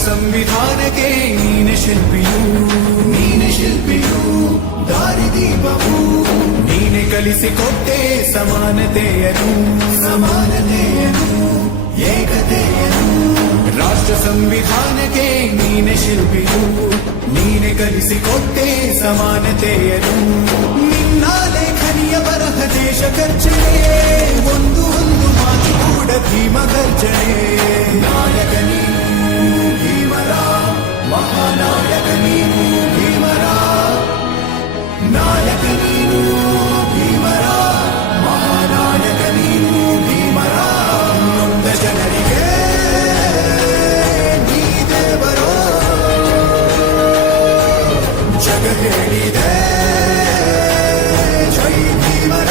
ಸಂವಿಧಾನಕ್ಕೆ ನೀನೆ ಶಿಲ್ಪಿಯು ದಾರಿದೀಪವು ನೀನೆ ಕಲಿಸಿಕೊಟ್ಟೆ ಸಮಾನತೆಯನ್ನು ಏಕತೆಯನ್ನು ರಾಷ್ಟ್ರ ಸಂವಿಧಾನಕ್ಕೆ ನೀನೆ ಶಿಲ್ಪಿಯು ನೀನೆ ಕಲಿಸಿಕೊಟ್ಟೆ ಸಮಾನತೆಯನ್ನು ನಿನ್ನ ಲೇಖನಿಯ ಬರಹ ದೇಶ ಖರ್ಚನೆ ಒಂದು ಮಾತು ಕೂಡ ಭೀಮ ಗರ್ಜನೆ ನಾಯಕ ನೀನು ಭೀಮರ ಮಹಾನಾಯಕ ನೀನು ಭೀಮರ ನಾಯಕ ನೀನು ಭೀಮರ ಮಹಾನಾಯಕ ನೀನು ಭೀಮರ ನೊಂದ ಜನರಿಗೆ ನೀ ದೇವರೋ ಜಗ ಹೇಳಿದೆ ಜೈ ಭೀಮರ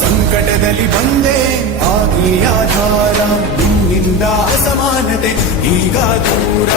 ಸಂಕಟದಲ್ಲಿ ಬಂದೆ ಆಗಿ ಆಧಾರ ನಿನ್ನಿಂದ ಅಸಮಾನತೆ ಈಗ ದೂರ